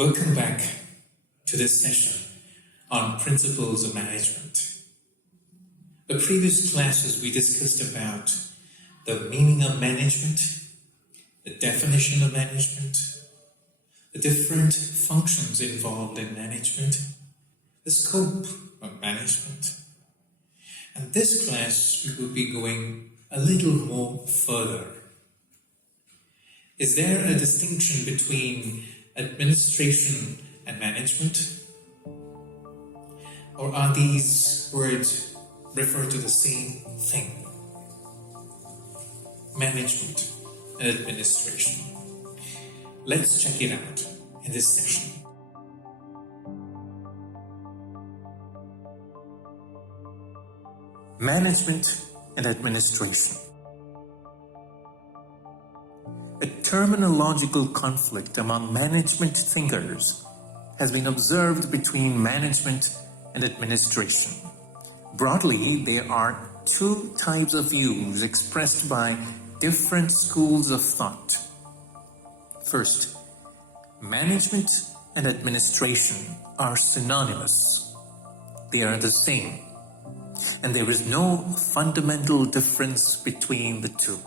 Welcome back to this session on principles of management. The previous classes we discussed about the meaning of management, the definition of management, the different functions involved in management, the scope of management. And this class we will be going a little more further. Is there a distinction between administration and management? Or are these words refer to the same thing? Management and administration. Let's check it out in this session. Management and administration. A terminological conflict among management thinkers has been observed between management and administration. Broadly, there are two types of views expressed by different schools of thought. First, management and administration are synonymous. They are the same, and there is no fundamental difference between the two.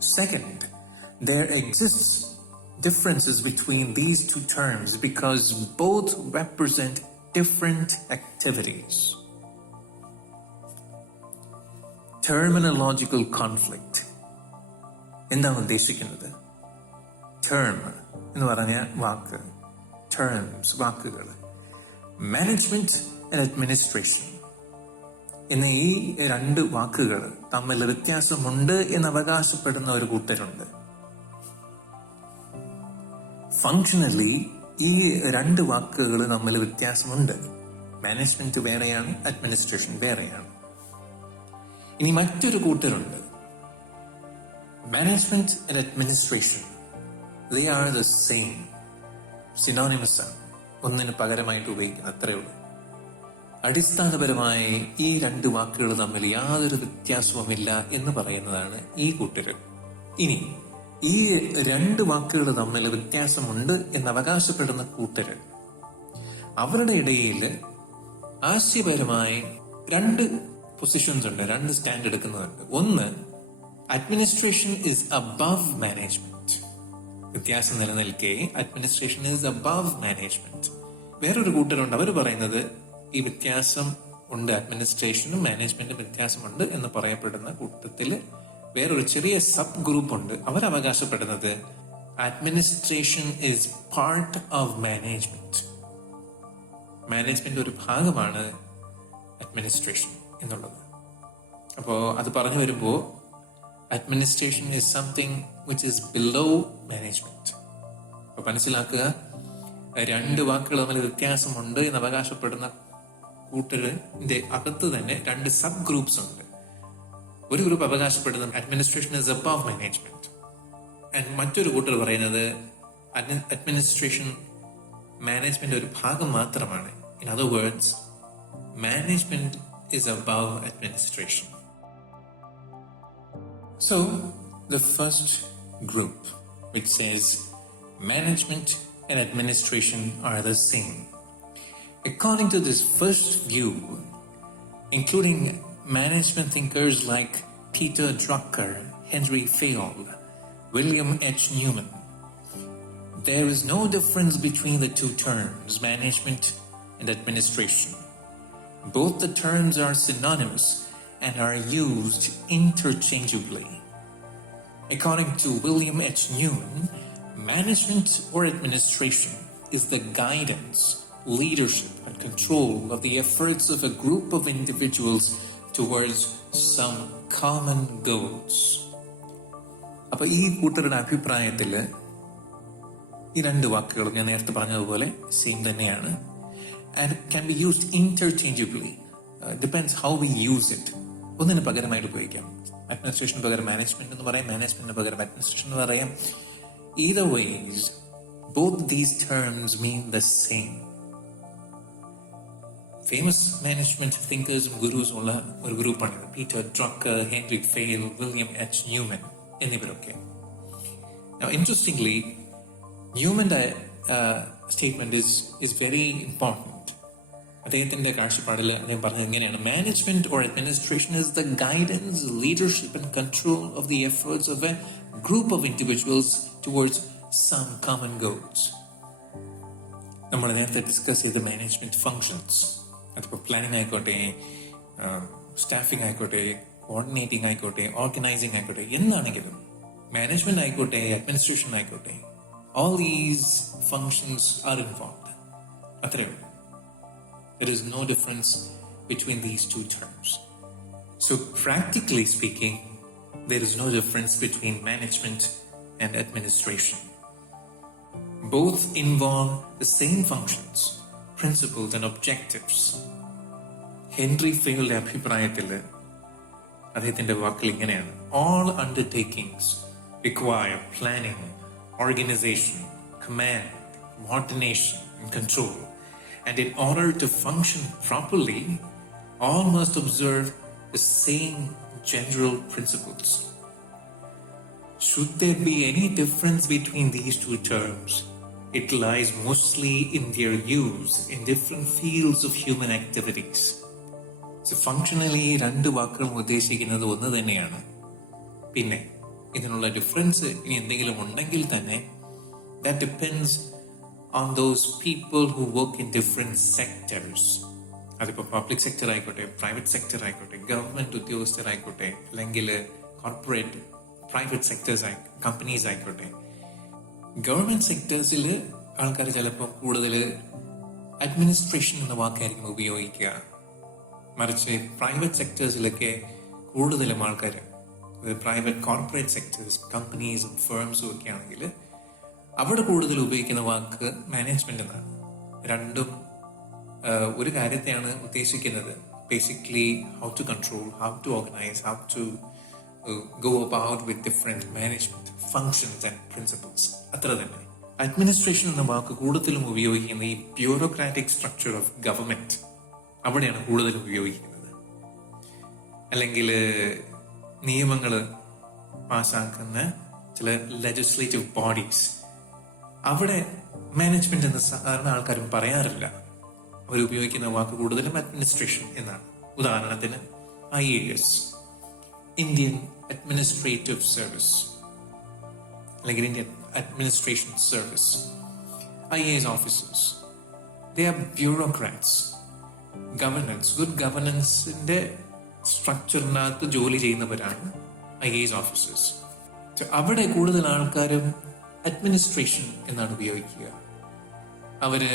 Second, there exists differences between these two terms because both represent different activities. Terminological conflict. എന്താണ് ഉദ്ദേശിക്കുന്നത്? Term എന്ന് പറഞ്ഞ വാക്ക്, terms, വാക്കുകൾ. Management and administration. ഇന്ന് ഈ രണ്ട് വാക്കുകൾ തമ്മിൽ വ്യത്യാസമുണ്ട് എന്ന് അവകാശപ്പെടുന്ന ഒരു കൂട്ടരുണ്ട്. ഫങ്ഷണലി ഈ രണ്ട് വാക്കുകൾ തമ്മിൽ വ്യത്യാസമുണ്ട്. മാനേജ്മെന്റ് വേറെയാണ്, അഡ്മിനിസ്ട്രേഷൻ വേറെയാണ്. ഇനി മറ്റൊരു കൂട്ടരുണ്ട്. Management and administration they are the same, synonymous ആണ്, ഒന്നിന് പകരമായിട്ട് ഉപയോഗിക്കുന്നത്, അത്രയേ ഉള്ളൂ. അടിസ്ഥാനപരമായി ഈ രണ്ട് വാക്കുകൾ തമ്മിൽ യാതൊരു വ്യത്യാസവുമില്ല എന്ന് പറയുന്നതാണ് ഈ കൂട്ടര്. ഇനി ഈ രണ്ട് വാക്കുകൾ തമ്മിൽ വ്യത്യാസമുണ്ട് എന്ന് അവകാശപ്പെടുന്ന കൂട്ടര്, അവരുടെ ഇടയിൽ ആശയപരമായി രണ്ട് പൊസിഷൻസ് ഉണ്ട്, രണ്ട് സ്റ്റാൻഡ് എടുക്കുന്നുണ്ട്. ഒന്ന്, അഡ്മിനിസ്ട്രേഷൻ ഈസ് അബവ് മാനേജ്മെന്റ്. വ്യത്യാസം നിലനിൽക്കെ അഡ്മിനിസ്ട്രേഷൻ ഈസ് അബവ് മാനേജ്മെന്റ്. വേറൊരു കൂട്ടരുണ്ട്, അവർ പറയുന്നത് ഈ വ്യത്യാസം ഉണ്ട്, അഡ്മിനിസ്ട്രേഷനും മാനേജ്മെന്റും വ്യത്യാസമുണ്ട് എന്ന് പറയപ്പെടുന്ന കൂട്ടത്തിൽ വേറൊരു ചെറിയ സബ് ഗ്രൂപ്പ് ഉണ്ട്. അവർ അവകാശപ്പെടുന്നത് administration is part of management. Management ഒരു ഭാഗമാണ് അഡ്മിനിസ്ട്രേഷൻ എന്നുള്ളത്. അപ്പോൾ അത് പറഞ്ഞു വരുമ്പോൾ administration is something which is below management. അപ്പൊ മനസ്സിലാക്കുക, രണ്ട് വാക്കുകൾ തമ്മിൽ വ്യത്യാസമുണ്ട് എന്ന് അവകാശപ്പെടുന്ന കൂട്ടരിന്റെ അകത്ത് തന്നെ രണ്ട് സബ് ഗ്രൂപ്പ്സ് ഉണ്ട്. ഒരു ഗ്രൂപ്പ് അവകാശപ്പെടുന്നത് administration is above management, and മറ്റൊരു കൂട്ടർ പറയുന്നത് അഡ്മിനിസ്ട്രേഷൻ മാനേജ്മെന്റ് ഒരു ഭാഗം മാത്രമാണ്. In other words, management is above administration. So the first group which says management and administration are the same. According to this first view, including management thinkers like Peter Drucker, Henry Fayol, William H. Newman, there is no difference between the two terms, management and administration. Both the terms are synonymous and are used interchangeably. According to William H. Newman, management or administration is the guidance, leadership, and control of the efforts of a group of individuals towards some common goals. അപ്പൊ ഈ കൂട്ടരുടെ അഭിപ്രായത്തില് ഈ രണ്ട് വാക്കുകൾ ഞാൻ നേരത്തെ പറഞ്ഞതുപോലെ സെയിം തന്നെയാണ്. And can be used interchangeably. Depends how we use it. ഒന്നിന് പകരമായിട്ട് ഉപയോഗിക്കാം. അഡ്മിനിസ്ട്രേഷന് പകരം മാനേജ്മെന്റ് എന്ന് പറയാം, മാനേജ്മെന്റിന് പകരം അഡ്മിനിസ്ട്രേഷൻ എന്ന് പറയാം. Either ways, both these terms mean the same. Famous management thinkers and gurus ഉള്ള ഒരു ഗ്രൂപ്പാണ് Peter Drucker, Henri Fayol, William H Newman എന്നിവരൊക്കെ. Now, interestingly, ന്യൂമന്റെ statement is very important. അദ്ദേഹത്തിന്റെ കാഴ്ചപ്പാടിൽ അദ്ദേഹം പറഞ്ഞത് എങ്ങനെയാണ്? Management or administration is the guidance, leadership and control of the efforts of a group of individuals towards some common goals. നമ്മൾ നേരത്തെ discuss ചെയ്ത മാനേജ്മെന്റ് ഫങ്ഷൻസ്, അതിപ്പോൾ പ്ലാനിങ് ആയിക്കോട്ടെ, സ്റ്റാഫിംഗ് ആയിക്കോട്ടെ, കോർഡിനേറ്റിംഗ് ആയിക്കോട്ടെ, ഓർഗനൈസിംഗ് ആയിക്കോട്ടെ, എന്താണെങ്കിലും മാനേജ്മെന്റ് ആയിക്കോട്ടെ, അഡ്മിനിസ്ട്രേഷൻ ആയിക്കോട്ടെ, all these functions are involved. അത്രയേ ഉള്ളൂ. There is no difference between these two terms. So practically speaking, there is no difference between management and administration. Both involve the same functions, principles and objectives. Henry failed അഭിപ്രായത്തിൽ അദ്ദേഹത്തിന്റെ വാക്കുകൾ ഇങ്ങനെയാണ്: all undertakings require planning, organization, command, coordination and control. And in order to function properly, all must observe the same general principles. Should there be any difference between these two terms, it lies mostly in their use in different fields of human activities. So functionally, രണ്ട് വാക്കുകളും ഉദ്ദേശിക്കുന്നത് ഒന്ന് തന്നെയാണ്. പിന്നെ ഇതിനുള്ള ഡിഫറൻസ് ഇനി എന്തെങ്കിലും ഉണ്ടെങ്കിൽ തന്നെ that depends on those people who work in different sectors. അതിപ്പോൾ പബ്ലിക് സെക്ടർ ആയിക്കോട്ടെ, പ്രൈവറ്റ് സെക്ടർ ആയിക്കോട്ടെ, ഗവൺമെന്റ് ഉദ്യോഗസ്ഥരായിക്കോട്ടെ, അല്ലെങ്കിൽ കോർപ്പറേറ്റ് പ്രൈവറ്റ് സെക്ടേഴ്സ് കമ്പനീസ് ആയിക്കോട്ടെ. ഗവൺമെന്റ് സെക്ടേഴ്സിൽ ആൾക്കാർ ചിലപ്പോൾ കൂടുതൽ അഡ്മിനിസ്ട്രേഷൻ എന്ന വാക്കായിരിക്കും ഉപയോഗിക്കുക. മറിച്ച് പ്രൈവറ്റ് സെക്ടേഴ്സിലൊക്കെ കൂടുതലും ആൾക്കാർ, പ്രൈവറ്റ് കോർപ്പറേറ്റ് സെക്ടേഴ്സ്, കമ്പനീസും ഫേംസും ഒക്കെ ആണെങ്കിൽ അവിടെ കൂടുതൽ ഉപയോഗിക്കുന്ന വാക്ക് മാനേജ്മെന്റ് എന്നാണ്. രണ്ടും ഒരു കാര്യത്തെയാണ് ഉദ്ദേശിക്കുന്നത്. Basically how to control, how to organise, how to go about with different management functions and principles. അത്ര തന്നെ. അഡ്മിനിസ്ട്രേഷൻ എന്ന വാക്ക് കൂടുതലും ഉപയോഗിക്കുന്ന ഈ ബ്യൂറോക്രാറ്റിക് സ്ട്രക്ചർ ഓഫ് ഗവൺമെന്റ്, അവിടെയാണ് കൂടുതലും ഉപയോഗിക്കുന്നത്. അല്ലെങ്കിൽ നിയമങ്ങൾ പാസ്സാക്കുന്ന ചില ലെജിസ്ലേറ്റീവ് ബോഡീസ്, അവിടെ മാനേജ്മെന്റ് എന്ന് സാധാരണ ആൾക്കാരും പറയാറില്ല. അവരുപയോഗിക്കുന്ന വാക്ക് കൂടുതലും അഡ്മിനിസ്ട്രേഷൻ എന്നാണ്. ഉദാഹരണത്തിന് IAS, ഇന്ത്യൻ അഡ്മിനിസ്ട്രേറ്റീവ് സർവീസ്, അല്ലെങ്കിൽ Indian administration service. IAS officers, they are bureaucrats. Governance, good ഗവർണൻസിന്റെ സ്ട്രക്ചറിനകത്ത് ജോലി ചെയ്യുന്നവരാണ് IAS ഓഫീസേഴ്സ്. അവിടെ കൂടുതൽ ആൾക്കാരും അഡ്മിനിസ്ട്രേഷൻ എന്നാണ് ഉപയോഗിക്കുക. അവര്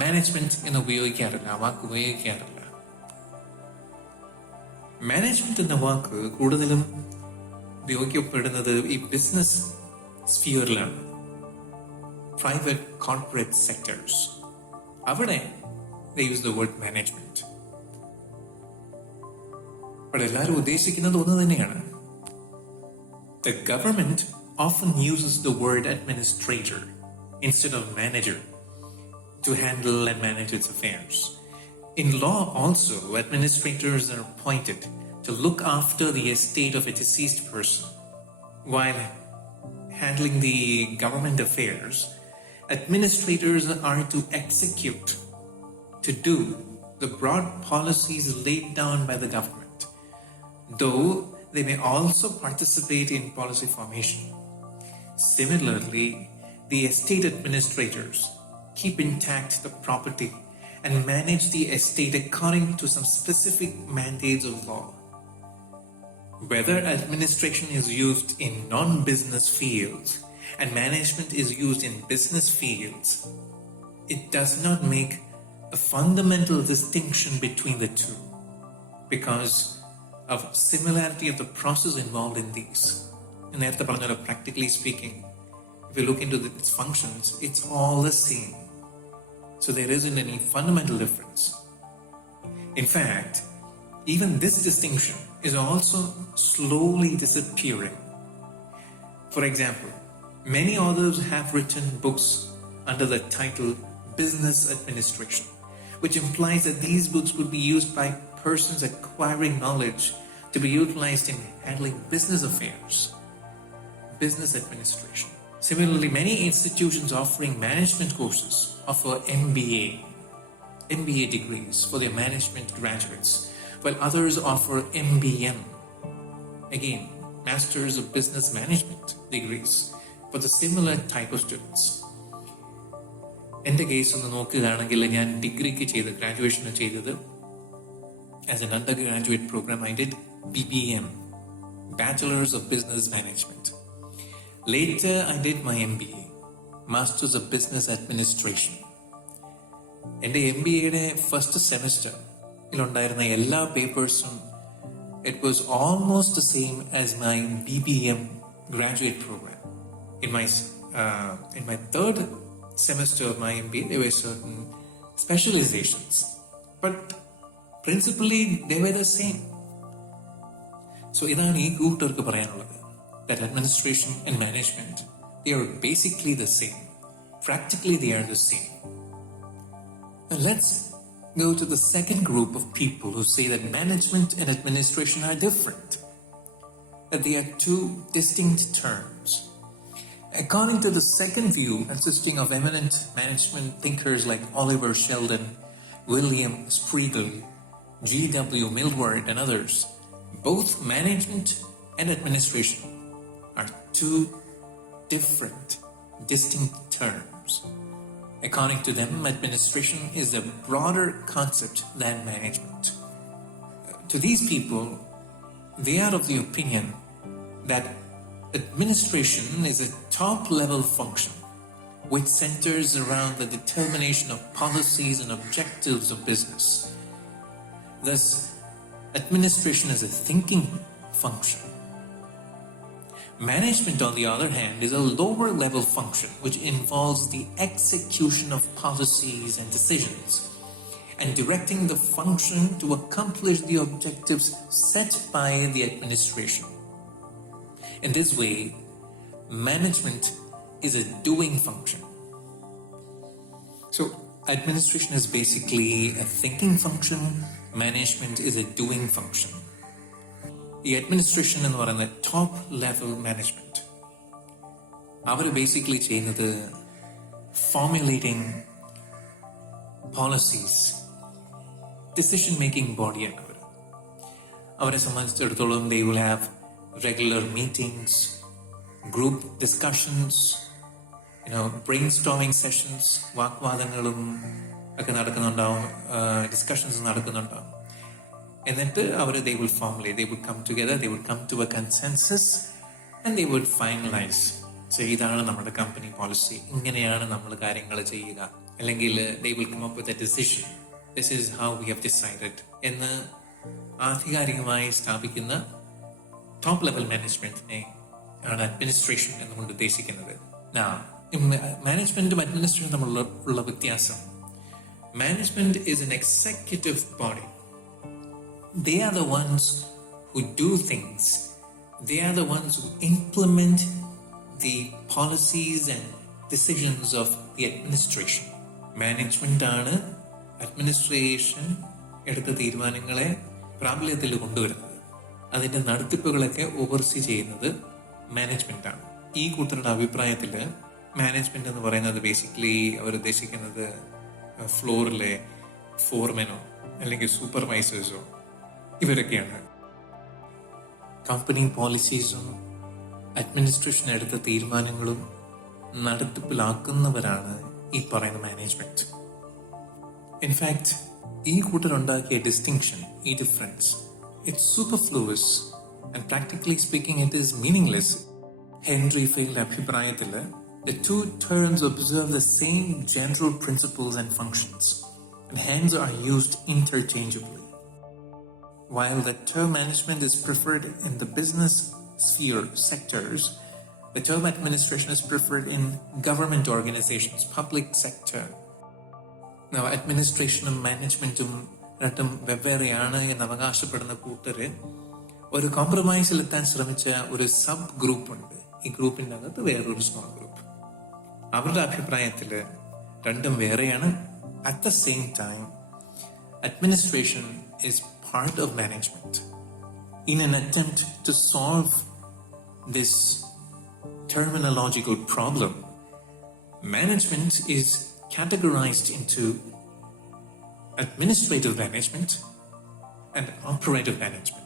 മാനേജ്മെന്റ് എന്ന് ഉപയോഗിക്കാറില്ല, ആ വാക്ക് ഉപയോഗിക്കാറില്ല. മാനേജ്മെന്റ് എന്ന വാക്ക് കൂടുതലും ഉപയോഗിക്കപ്പെടുന്നത് ഈ ബിസിനസ് സ്ഫിയറിലാണ്, പ്രൈവറ്റ് കോർപ്പറേറ്റ് സെക്ടേഴ്സ്. അവിടെ they use the word management. പക്ഷെ എല്ലാവരും ഉദ്ദേശിക്കുന്നത് ഒന്ന് തന്നെയാണ്. The government often uses the word administrator instead of manager to handle and manage its affairs. In law also, administrators are appointed to look after the estate of a deceased person. While handling the government affairs, administrators are to execute, to do the broad policies laid down by the government, though they may also participate in policy formation. Similarly, the estate administrators keep intact the property and manage the estate according to some specific mandates of law. Whether administration is used in non-business fields and management is used in business fields, it does not make a fundamental distinction between the two because of similarity of the process involved in these. And നേരത്തെ പറഞ്ഞല്ലോ, practically speaking, if you look into its functions, it's all the same. So there isn't any fundamental difference. In fact, even this distinction is also slowly disappearing. For example, many authors have written books under the title Business Administration, which implies that these books would be used by persons acquiring knowledge to be utilized in handling business affairs. Business administration. Similarly, many institutions offering management courses offer MBA degrees for their management graduates, while others offer MBM, again, Masters of Business Management degrees for the similar type of students. എൻ്റെ കേസ് ഒന്ന് നോക്കുകയാണെങ്കിൽ ഞാൻ ഡിഗ്രിക്ക് ഗ്രാജുവേഷന് ചെയ്തത് as an undergraduate program, I did BBM, Bachelor's of Business Management. Later, I did my MBA, Masters of Business Administration. എൻ്റെ MBAയുടെ ഫസ്റ്റ് സെമിസ്റ്ററിലുണ്ടായിരുന്ന എല്ലാ പേപ്പേഴ്സും it was almost the same as my BBM graduate program. In my third semester of my MBA, there were certain specializations, but principally they were the same. So ഇതാണ് ഈ കൂട്ടർക്ക് പറയാനുള്ളത്, that administration and management, they are basically the same. Practically they are the same. Now let's go to the second group of people who say that management and administration are different, that they are two distinct terms. According to the second view, consisting of eminent management thinkers like Oliver Sheldon, William Spiegel, G.W. Millward, and others, both management and administration are two different, distinct terms. According to them, administration is a broader concept than management. To these people, they are of the opinion that administration is a top-level function which centers around the determination of policies and objectives of business. Thus, administration is a thinking function. Management, on the other hand, is a lower-level function which involves the execution of policies and decisions and directing the function to accomplish the objectives set by the administration. In this way, management is a doing function. So, administration is basically a thinking function, management is a doing function. The administration എന്ന് പറയുന്ന top level management, അവർ ബേസിക്കലി ചെയ്യുന്നത് formulating policies, decision making ബോഡിയാണ് അവരെ സംബന്ധിച്ചിടത്തോളം. they will have regular meetings, group discussions, brainstorming sessions, വാഗ്വാദങ്ങളും ഒക്കെ നടക്കുന്നുണ്ടാവും, ഡിസ്കഷൻസ് നടക്കുന്നുണ്ടാവും. എന്നിട്ട് they will formulate, they would come together, they would come to a consensus and they would finalize. So ഇതാണ് നമ്മുടെ കമ്പനി പോളിസി, ഇങ്ങനെയാണ് നമ്മൾ കാര്യങ്ങൾ ചെയ്യുക, അല്ലെങ്കിൽ they will come up with a decision, this is how we have decided എന്ന് ആധികാരികമായി സ്ഥാപിക്കുന്ന ടോപ്പ് ലെവൽ മാനേജ്മെന്റിനെ ആണ് അഡ്മിനിസ്ട്രേഷൻ എന്നുകൊണ്ട് ഉദ്ദേശിക്കുന്നത്. മാനേജ്മെന്റും അഡ്മിനിസ്ട്രേഷനും തമ്മിലുള്ള വ്യത്യാസം, management is an executive body. They are the ones who do things. They are the ones who implement the policies and decisions of the administration. Management ആണ് അഡ്മിനിസ്ട്രേഷൻ എടുത്ത തീരുമാനങ്ങളെ പ്രാബല്യത്തിൽ കൊണ്ടുവരുന്നത്. അതിന്റെ നടത്തിപ്പുകളൊക്കെ ഓവർസീ ചെയ്യുന്നത് മാനേജ്മെന്റ് ആണ്. ഈ കൂട്ടരുടെ അഭിപ്രായത്തിൽ മാനേജ്മെന്റ് എന്ന് പറയുന്നത് ബേസിക്കലി അവർ ഉദ്ദേശിക്കുന്നത് ഫ്ലോറിലെ ഫോർമെനോ അല്ലെങ്കിൽ സൂപ്പർവൈസേഴ്സോ ഇവരൊക്കെയാണ്. കമ്പനി പോളിസീസും അഡ്മിനിസ്ട്രേഷൻ എടുത്ത തീരുമാനങ്ങളും നടത്തിപ്പിലാക്കുന്നവരാണ് ഈ പറയുന്ന മാനേജ്മെന്റ്. ഇൻഫാക്ട് ഈ കൂട്ടരുണ്ടാക്കിയ ഡിസ്റ്റിങ്ഷൻ, ഈ difference, it's superfluous and practically speaking it is meaningless. Henry Fay's അഭിപ്രായത്തിൽ the two terms observe the same general principles and functions and hence are used interchangeably. While the term management is preferred in the business sphere sectors, the term administration is preferred in government organizations, public sector. Now, administration managementum രണ്ടും വെവ്വേറെയാണ് എന്ന് അവകാശപ്പെടുന്ന കൂട്ടര് ഒരു കോംപ്രമൈസിലെത്താൻ ശ്രമിച്ച ഒരു sub group ഉണ്ട്. ഈ ഗ്രൂപ്പിന്റെ അകത്ത് വേറൊരു സ്മോൾ ഗ്രൂപ്പ്. അവരുടെ അഭിപ്രായത്തിൽ രണ്ടും വേറെയാണ്. At the same time administration is part of management. In an attempt to solve this terminological problem. Management is categorized into administrative management and operative management.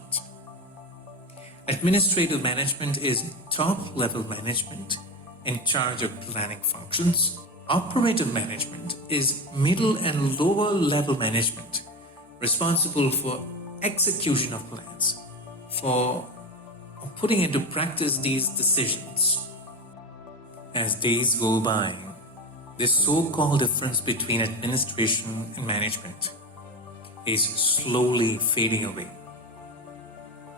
Administrative management is top level management in charge of planning functions. Operative management is middle and lower level management responsible for execution of plans, for putting into practice these decisions. As days go by, this so-called difference between administration and management is slowly fading away.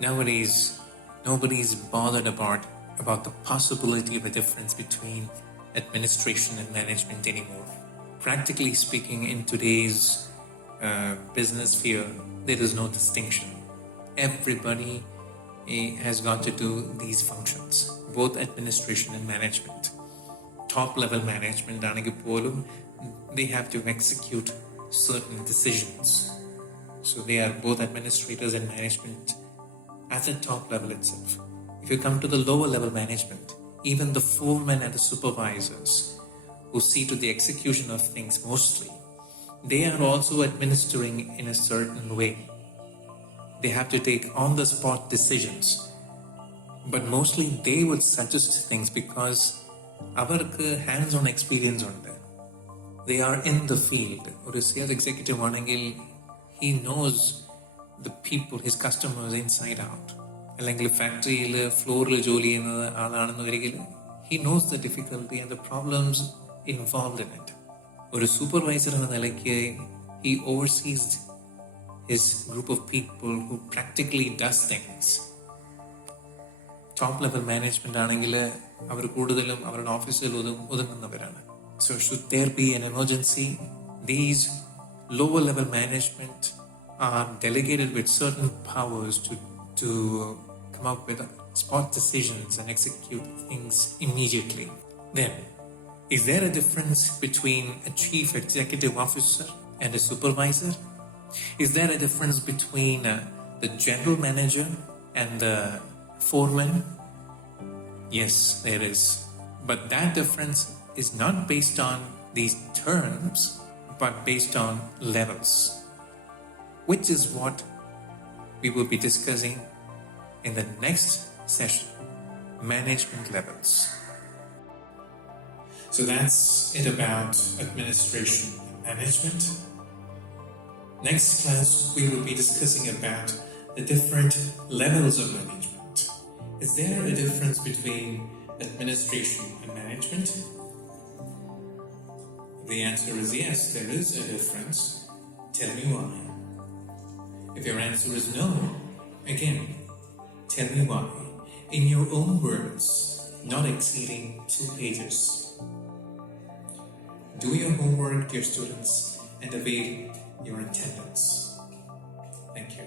Nowadays, nobody is bothered about the possibility of a difference between administration and management anymore. Practically speaking, in today's business sphere, there is no distinction. Everybody has got to do these functions, both administration and management. Top level management, they have to execute certain decisions. So they are both administrators and management at the top level itself. If you come to the lower level management, even the foremen and the supervisors who see to the execution of things mostly, they are also administering in a certain way. They have to take on-the-spot decisions. But mostly they would suggest things because avarku hands-on experience ഉണ്ട്. They are in the field. ഒരു sales executive ആണെങ്കിൽ he knows the people, his customers inside out. അല്ലെങ്കിൽ ഫാക്ടറിയിൽ ഫ്ലോറിൽ ജോലി ചെയ്യുന്ന ആളാണെന്നുവരികിൽ he knows the difficulty and the problems involved in it. ഒരു സൂപ്പർവൈസർ എന്ന നിലയ്ക്ക് he oversees his group of people who practically does things. Top level management ആണെങ്കിൽ അവർ കൂടുതലും അവരുടെ ഓഫീസിൽ ഒതുങ്ങുന്നവരാണ്. So should there be an emergency, these lower level management are delegated with certain powers to come up with spot decisions and execute things immediately. Then, is there a difference between a chief executive officer and a supervisor? Is there a difference between the general manager and the foreman? Yes, there is. But that difference is not based on these terms, but based on levels, which is what we will be discussing in the next session, management levels. So that's it about administration and management. Next class, we will be discussing about the different levels of management. Is there a difference between administration and management? The answer is yes, there is a difference. Tell me why. If your answer is no, again, tell me why. In your own words, not exceeding 2 pages. Do your homework, dear students, and avail your attendance. Thank you.